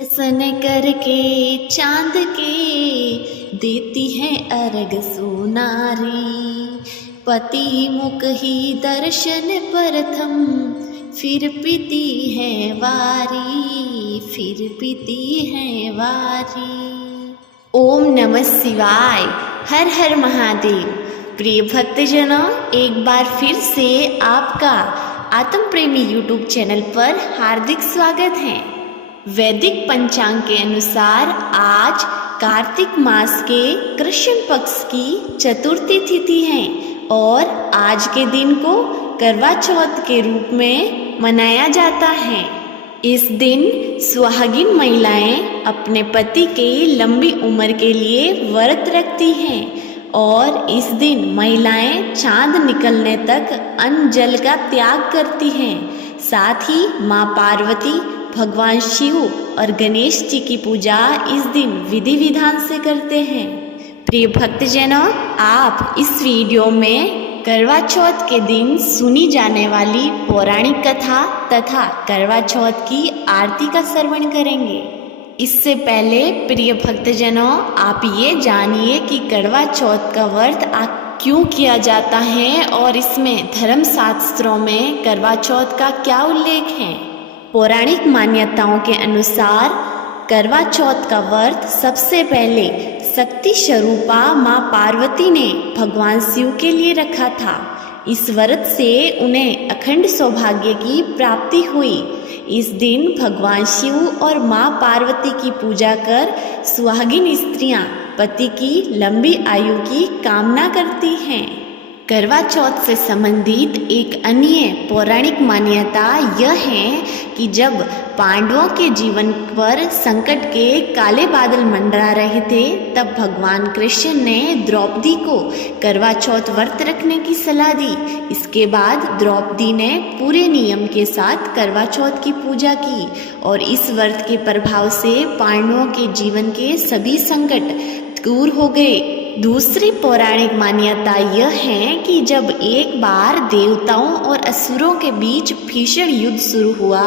सन करके चांद के देती है अर्घ सोनारी। पति मुख ही दर्शन प्रथम फिर पीती है वारी, फिर पीती है वारी। ओम नमः शिवाय, हर हर महादेव। प्रिय भक्तजनों, एक बार फिर से आपका आत्म प्रेमी यूट्यूब चैनल पर हार्दिक स्वागत है। वैदिक पंचांग के अनुसार आज कार्तिक मास के कृष्ण पक्ष की चतुर्थी तिथि है और आज के दिन को करवा चौथ के रूप में मनाया जाता है। इस दिन सुहागिन महिलाएं अपने पति के लंबी उम्र के लिए व्रत रखती हैं और इस दिन महिलाएं चांद निकलने तक अन्न जल का त्याग करती हैं। साथ ही मां पार्वती, भगवान शिव और गणेश जी की पूजा इस दिन विधि विधान से करते हैं। प्रिय भक्तजनों, आप इस वीडियो में करवा चौथ के दिन सुनी जाने वाली पौराणिक कथा तथा करवा चौथ की आरती का श्रवण करेंगे। इससे पहले प्रिय भक्तजनों, आप ये जानिए कि करवा चौथ का व्रत क्यों किया जाता है और इसमें धर्म शास्त्रों में करवा चौथ का क्या उल्लेख है। पौराणिक मान्यताओं के अनुसार करवा चौथ का व्रत सबसे पहले शक्ति स्वरूपा मां पार्वती ने भगवान शिव के लिए रखा था। इस व्रत से उन्हें अखंड सौभाग्य की प्राप्ति हुई। इस दिन भगवान शिव और मां पार्वती की पूजा कर सुहागिन स्त्रियां पति की लंबी आयु की कामना करती हैं। करवा चौथ से संबंधित एक अन्य पौराणिक मान्यता यह है कि जब पांडवों के जीवन पर संकट के काले बादल मंडरा रहे थे, तब भगवान कृष्ण ने द्रौपदी को करवा चौथ व्रत रखने की सलाह दी। इसके बाद द्रौपदी ने पूरे नियम के साथ करवा चौथ की पूजा की और इस व्रत के प्रभाव से पांडवों के जीवन के सभी संकट दूर हो गए। दूसरी पौराणिक मान्यता यह है कि जब एक बार देवताओं और असुरों के बीच भीषण युद्ध शुरू हुआ,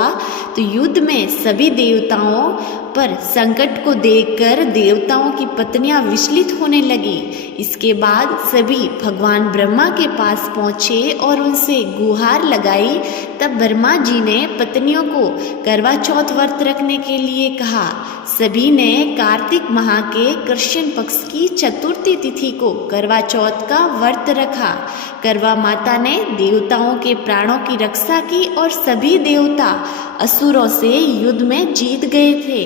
तो युद्ध में सभी देवताओं पर संकट को देखकर देवताओं की पत्नियां विचलित होने लगी। इसके बाद सभी भगवान ब्रह्मा के पास पहुँचे और उनसे गुहार लगाई। तब ब्रह्मा जी ने पत्नियों को करवा चौथ व्रत रखने के लिए कहा। सभी ने कार्तिक माह के कृष्ण पक्ष की चतुर्थी तिथि को करवा चौथ का व्रत रखा। करवा माता ने देवताओं के प्राणों की रक्षा की और सभी देवता असुरों से युद्ध में जीत गए थे।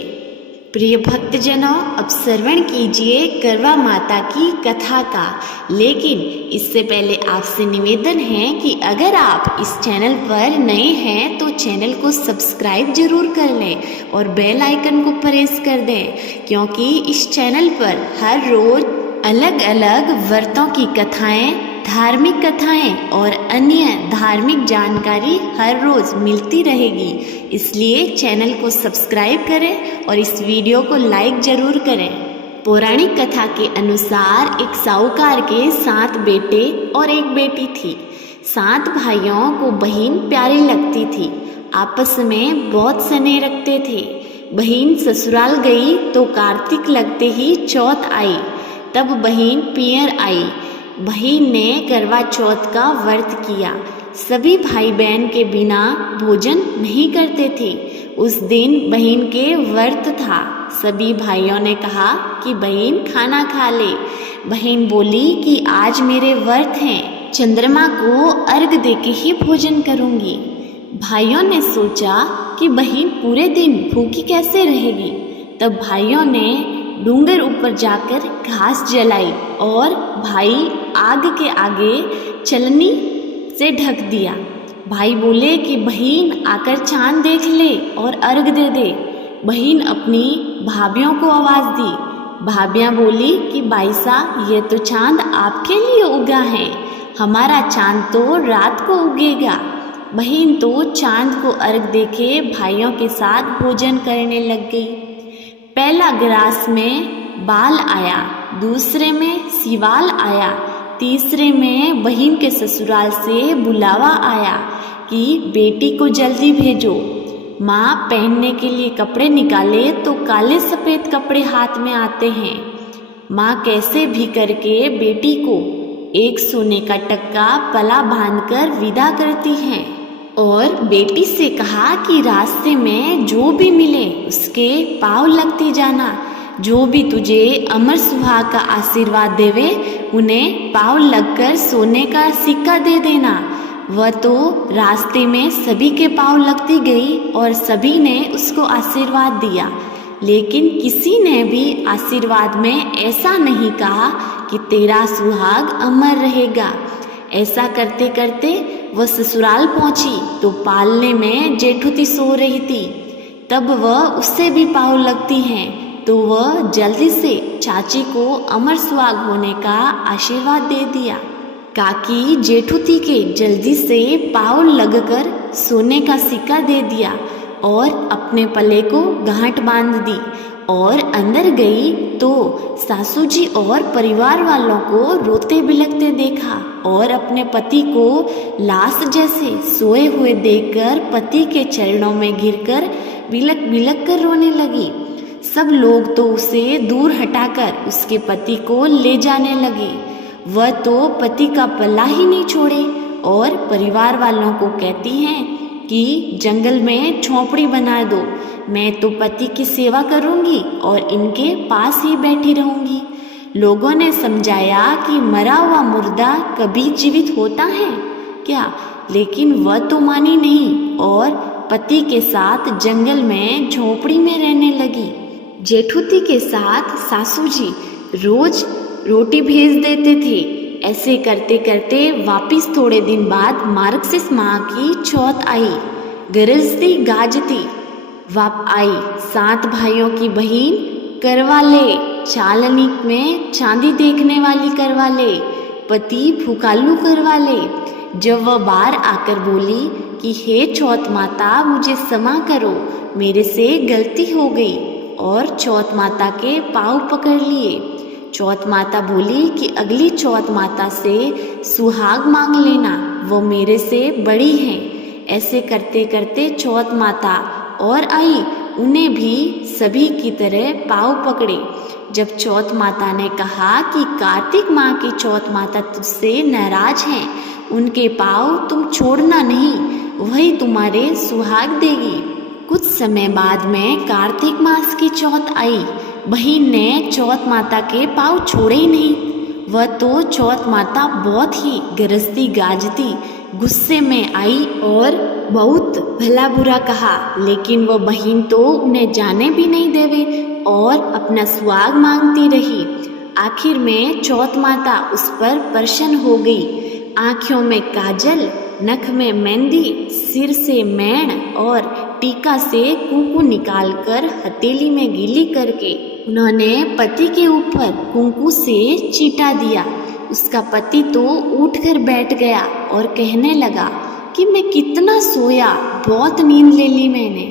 प्रिय भक्तजनों, अब श्रवण कीजिए करवा माता की कथा का। लेकिन इससे पहले आपसे निवेदन है कि अगर आप इस चैनल पर नए हैं तो चैनल को सब्सक्राइब जरूर कर लें और बेल आइकन को प्रेस कर दें, क्योंकि इस चैनल पर हर रोज अलग अलग व्रतों की कथाएं, धार्मिक कथाएं और अन्य धार्मिक जानकारी हर रोज मिलती रहेगी। इसलिए चैनल को सब्सक्राइब करें और इस वीडियो को लाइक जरूर करें। पौराणिक कथा के अनुसार एक साहूकार के 7 बेटे और एक बेटी थी। 7 भाइयों को बहन प्यारी लगती थी, आपस में बहुत स्नेह रखते थे। बहन ससुराल गई तो कार्तिक लगते ही चौथ आई। तब बहन पियर आई। बहन ने करवा चौथ का व्रत किया। सभी भाई बहन के बिना भोजन नहीं करते थे। उस दिन बहन के व्रत था। सभी भाइयों ने कहा कि बहन खाना खा ले। बहन बोली कि आज मेरे व्रत हैं, चंद्रमा को अर्घ देके ही भोजन करूंगी। भाइयों ने सोचा कि बहन पूरे दिन भूखी कैसे रहेगी। तब भाइयों ने डूंगर ऊपर जाकर घास जलाई और भाई आग के आगे चलनी से ढक दिया। भाई बोले कि बहन आकर चांद देख ले और अर्घ दे दे। बहन अपनी भाभियों को आवाज दी। भाभियां बोली कि भाई साहब, ये तो चांद आपके लिए उगा है, हमारा चांद तो रात को उगेगा। बहन तो चांद को अर्घ देके भाइयों के साथ भोजन करने लग गई। पहला ग्रास में बाल आया, दूसरे में सिवाल आया, तीसरे में बहन के ससुराल से बुलावा आया कि बेटी को जल्दी भेजो। माँ पहनने के लिए कपड़े निकाले तो काले सफ़ेद कपड़े हाथ में आते हैं। माँ कैसे भी करके बेटी को एक सोने का टक्का पला बांधकर विदा करती हैं और बेटी से कहा कि रास्ते में जो भी मिले उसके पाँव लगती जाना। जो भी तुझे अमर सुहाग का आशीर्वाद देवे उन्हें पाँव लगकर सोने का सिक्का दे देना। वह तो रास्ते में सभी के पाँव लगती गई और सभी ने उसको आशीर्वाद दिया, लेकिन किसी ने भी आशीर्वाद में ऐसा नहीं कहा कि तेरा सुहाग अमर रहेगा। ऐसा करते करते वह ससुराल पहुंची तो पालने में जेठुती सो रही थी। तब वह उससे भी पाँव लगती हैं तो वह जल्दी से चाची को अमर सुहाग होने का आशीर्वाद दे दिया। काकी जेठुती के जल्दी से पाँव लगकर सोने का सिक्का दे दिया और अपने पल्ले को गांठ बांध दी और अंदर गई तो सासू जी और परिवार वालों को रोते बिलखते देखा और अपने पति को लाश जैसे सोए हुए देखकर पति के चरणों में गिरकर बिलख बिलख कर रोने लगी। सब लोग तो उसे दूर हटाकर उसके पति को ले जाने लगे। वह तो पति का पल्ला ही नहीं छोड़े और परिवार वालों को कहती हैं कि जंगल में झोंपड़ी बना दो, मैं तो पति की सेवा करूंगी और इनके पास ही बैठी रहूंगी। लोगों ने समझाया कि मरा हुआ मुर्दा कभी जीवित होता है क्या, लेकिन वह तो मानी नहीं और पति के साथ जंगल में झोंपड़ी में रहने लगी। जेठुती के साथ सासू जी रोज रोटी भेज देते थे। ऐसे करते करते वापिस थोड़े दिन बाद मार्गशीर्ष माह की चौथ आई। गरजती गाजती वाप आई 7 भाइयों की बहन करवाले, चालनी में चांदी देखने वाली करवाले, पति फुकालू करवाले। जब वह बाहर आकर बोली कि हे चौथ माता मुझे क्षमा करो, मेरे से गलती हो गई, और चौथ माता के पाँव पकड़ लिए। चौथ माता बोली कि अगली चौथ माता से सुहाग मांग लेना, वो मेरे से बड़ी हैं। ऐसे करते करते चौथ माता और आई, उन्हें भी सभी की तरह पाँव पकड़े। जब चौथ माता ने कहा कि कार्तिक माह की चौथ माता तुझसे नाराज हैं, उनके पाँव तुम छोड़ना नहीं, वही तुम्हारे सुहाग देगी। कुछ समय बाद में कार्तिक मास की चौथ आई। बहन ने चौथ माता के पाँव छोड़े ही नहीं। वह तो चौथ माता बहुत ही गरजती गाजती गुस्से में आई और बहुत भला बुरा कहा, लेकिन वह बहन तो उन्हें जाने भी नहीं देवे और अपना सुहाग मांगती रही। आखिर में चौथ माता उस पर प्रसन्न हो गई। आँखों में काजल, नख में मेहंदी, सिर से मैण और टीका से कुंकू निकालकर हथेली में गीली करके उन्होंने पति के ऊपर कुंकू से चीटा दिया। उसका पति तो उठकर बैठ गया और कहने लगा कि मैं कितना सोया, बहुत नींद ले ली मैंने।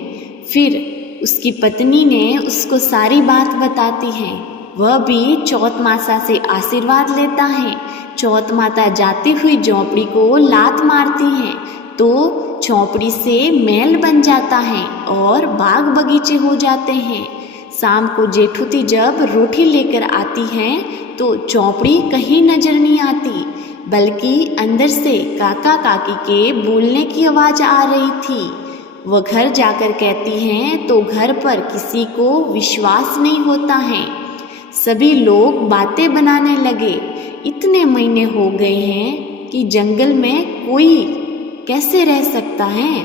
फिर उसकी पत्नी ने उसको सारी बात बताती है। वह भी चौथ माता से आशीर्वाद लेता है। चौथ माता जाती हुई झोंपड़ी को लात मारती हैं तो झोंपड़ी से महल बन जाता है और बाग बगीचे हो जाते हैं। शाम को जेठुती जब रोटी लेकर आती हैं तो झोंपड़ी कहीं नजर नहीं आती, बल्कि अंदर से काका काकी के बोलने की आवाज़ आ रही थी। वह घर जाकर कहती हैं तो घर पर किसी को विश्वास नहीं होता है। सभी लोग बातें बनाने लगे। इतने महीने हो गए हैं कि जंगल में कोई कैसे रह सकता है,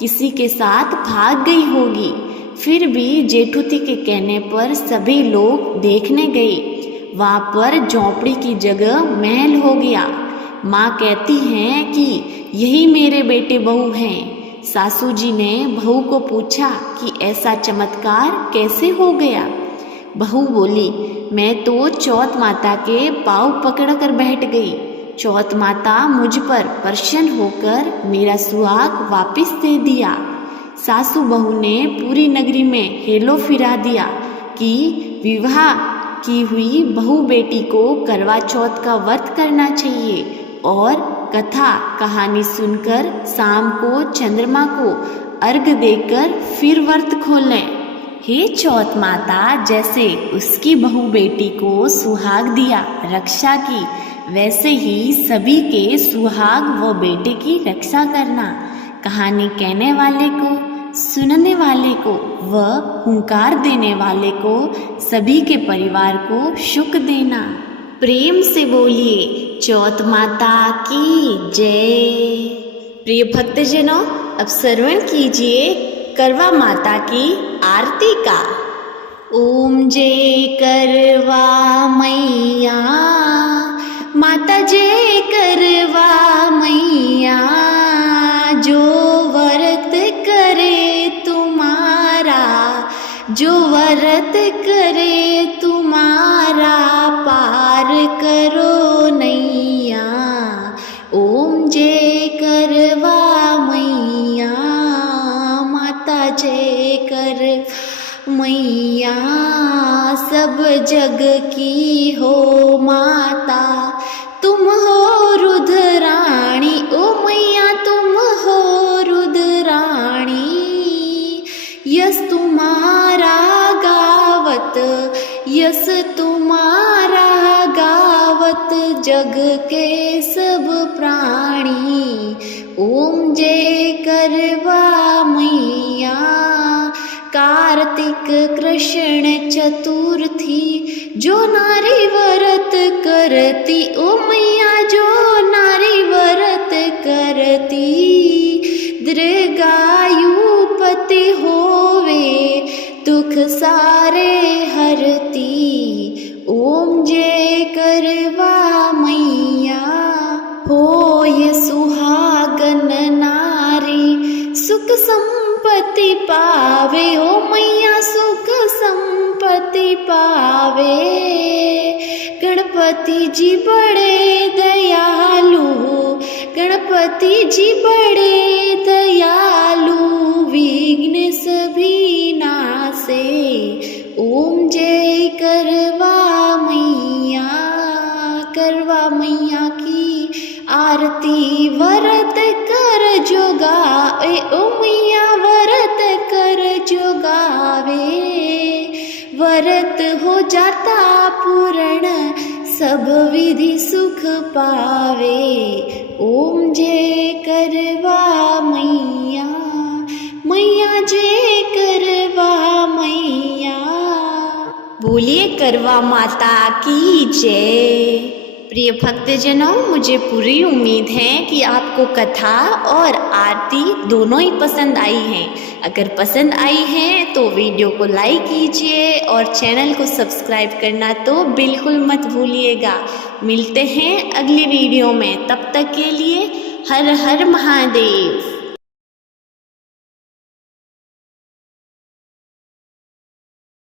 किसी के साथ भाग गई होगी। फिर भी जेठुती के कहने पर सभी लोग देखने गए। वहाँ पर झोंपड़ी की जगह महल हो गया। माँ कहती हैं कि यही मेरे बेटे बहू हैं। सासू जी ने बहू को पूछा कि ऐसा चमत्कार कैसे हो गया। बहू बोली, मैं तो चौथ माता के पाँव पकड़कर बैठ गई। चौथ माता मुझ पर प्रसन्न होकर मेरा सुहाग वापस दे दिया। सासू बहू ने पूरी नगरी में हेलो फिरा दिया कि विवाह की हुई बहू बेटी को करवा चौथ का व्रत करना चाहिए और कथा कहानी सुनकर शाम को चंद्रमा को अर्घ देकर फिर व्रत खोलें। हे चौथ माता, जैसे उसकी बहू बेटी को सुहाग दिया, रक्षा की, वैसे ही सभी के सुहाग व बेटे की रक्षा करना। कहानी कहने वाले को, सुनने वाले को व हुंकार देने वाले को, सभी के परिवार को सुख देना। प्रेम से बोलिए चौथ माता की जय। प्रिय भक्तजनों, अब श्रवण कीजिए करवा माता की आरती का। ओम जय करवा मैया, माता जय करवा मैया, जो व्रत करे तुम्हारा, जो व्रत करे तुम्हारा, पार करो नैया। ओम जय करवा मैया, माता जय कर मैया, सब जग की हो माता, तुम हो रुद्राणी। ओ मैया तुम हो रुद्राणी, यस तुम्हारा गावत, यस तुम्हारा गावत, जग के सब प्राणी। ओम जय करवा मैया, कार्तिक कृष्ण चतुर्थी, जो नारी व्रत करती, ओ मैया जो नारी व्रत करती, दीर्घायुपति होवे, दुख सारे हरती। ओम जय करवा मैया, होय सुहागन नारी, सुख संपत्ति पावे। ओ मैया सुख संपत्ति पावे। गणपति जी बड़े दयालु, गणपति जी बड़े दयालु, विघ्न सभी नासे। ओम जय करवा मैया, करवा मैया की आरती। व्रत कर जो गावे, ओ मैया व्रत कर जो गावे, व्रत हो जाता पूर्ण, सब विधि सुख पावे। ओम जय करवा मैया, मैया जय करवा मैया। बोलिए करवा माता की जय। प्रिय भक्तजनों, मुझे पूरी उम्मीद है कि आपको कथा और आरती दोनों ही पसंद आई हैं। अगर पसंद आई है तो वीडियो को लाइक कीजिए और चैनल को सब्सक्राइब करना तो बिल्कुल मत भूलिएगा। मिलते हैं अगली वीडियो में, तब तक के लिए हर हर महादेव।